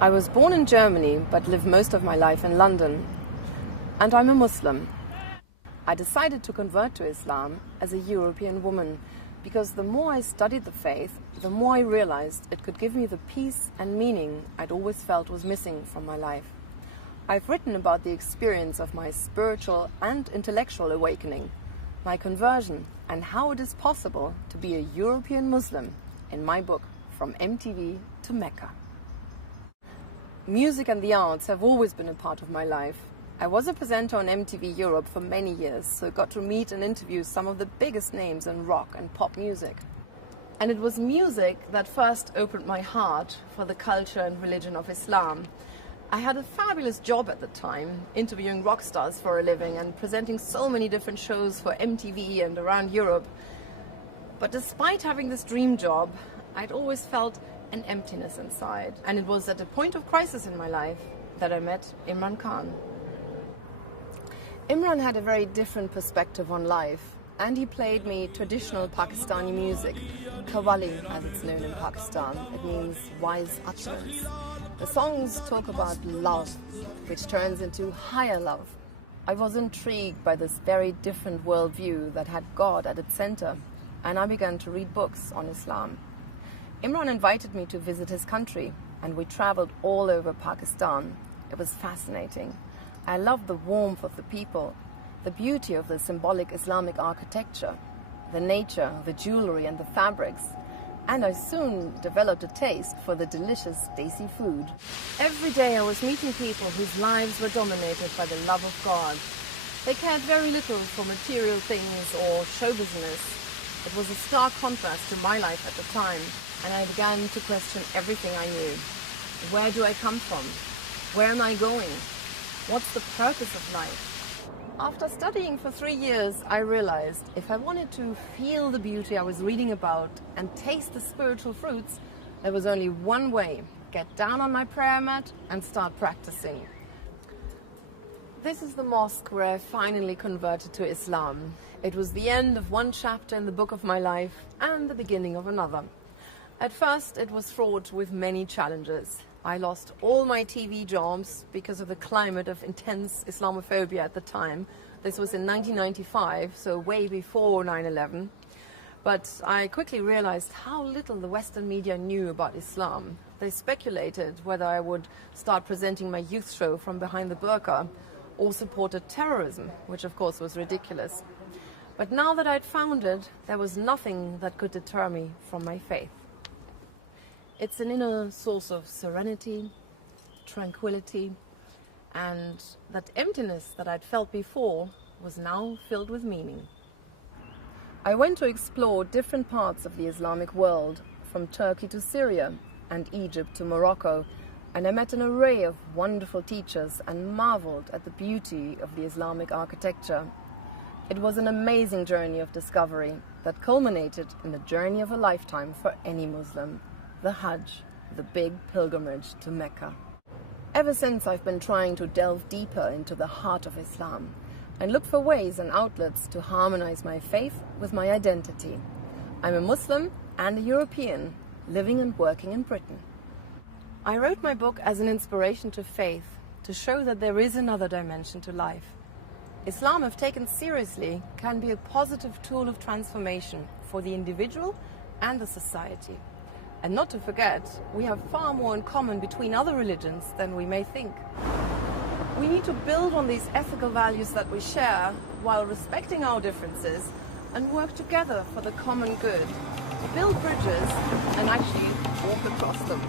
I was born in Germany but lived most of my life in London, and I'm a Muslim. I decided to convert to Islam as a European woman because the more I studied the faith, the more I realized it could give me the peace and meaning I'd always felt was missing from my life. I've written about the experience of my spiritual and intellectual awakening, my conversion, and how it is possible to be a European Muslim in my book, From MTV to Mecca. Music and the arts have always been a part of my life. I was a presenter on MTV Europe for many years, so got to meet and interview some of the biggest names in rock and pop music. And it was music that first opened my heart for the culture and religion of Islam. I had a fabulous job at the time, interviewing rock stars for a living and presenting so many different shows for MTV and around Europe. But despite having this dream job, I'd always felt an emptiness inside. And it was at a point of crisis in my life that I met Imran Khan. Imran had a very different perspective on life, and he played me traditional Pakistani music, Qawwali as it's known in Pakistan. It means wise utterance. The songs talk about love, which turns into higher love. I was intrigued by this very different worldview that had God at its center, and I began to read books on Islam. Imran invited me to visit his country, and we traveled all over Pakistan. It was fascinating. I loved the warmth of the people, the beauty of the symbolic Islamic architecture, the nature, the jewelry and the fabrics, and I soon developed a taste for the delicious desi food. Every day I was meeting people whose lives were dominated by the love of God. They cared very little for material things or show business. It was a stark contrast to my life at the time, and I began to question everything I knew. Where do I come from? Where am I going? What's the purpose of life? After studying for 3 years, I realized if I wanted to feel the beauty I was reading about and taste the spiritual fruits, there was only one way: get down on my prayer mat and start practicing. This is the mosque where I finally converted to Islam. It was the end of one chapter in the book of my life and the beginning of another. At first, it was fraught with many challenges. I lost all my TV jobs because of the climate of intense Islamophobia at the time. This was in 1995, so way before 9/11. But I quickly realized how little the Western media knew about Islam. They speculated whether I would start presenting my youth show from behind the burqa or supported terrorism, which of course was ridiculous. But now that I'd found it, there was nothing that could deter me from my faith. It's an inner source of serenity, tranquility, and that emptiness that I'd felt before was now filled with meaning. I went to explore different parts of the Islamic world, from Turkey to Syria and Egypt to Morocco, and I met an array of wonderful teachers and marveled at the beauty of the Islamic architecture. It was an amazing journey of discovery that culminated in the journey of a lifetime for any Muslim. The Hajj, the big pilgrimage to Mecca. Ever since, I've been trying to delve deeper into the heart of Islam and look for ways and outlets to harmonize my faith with my identity. I'm a Muslim and a European, living and working in Britain. I wrote my book as an inspiration to faith, to show that there is another dimension to life. Islam, if taken seriously, can be a positive tool of transformation for the individual and the society. And not to forget, we have far more in common between other religions than we may think. We need to build on these ethical values that we share while respecting our differences and work together for the common good, build bridges and actually walk across them.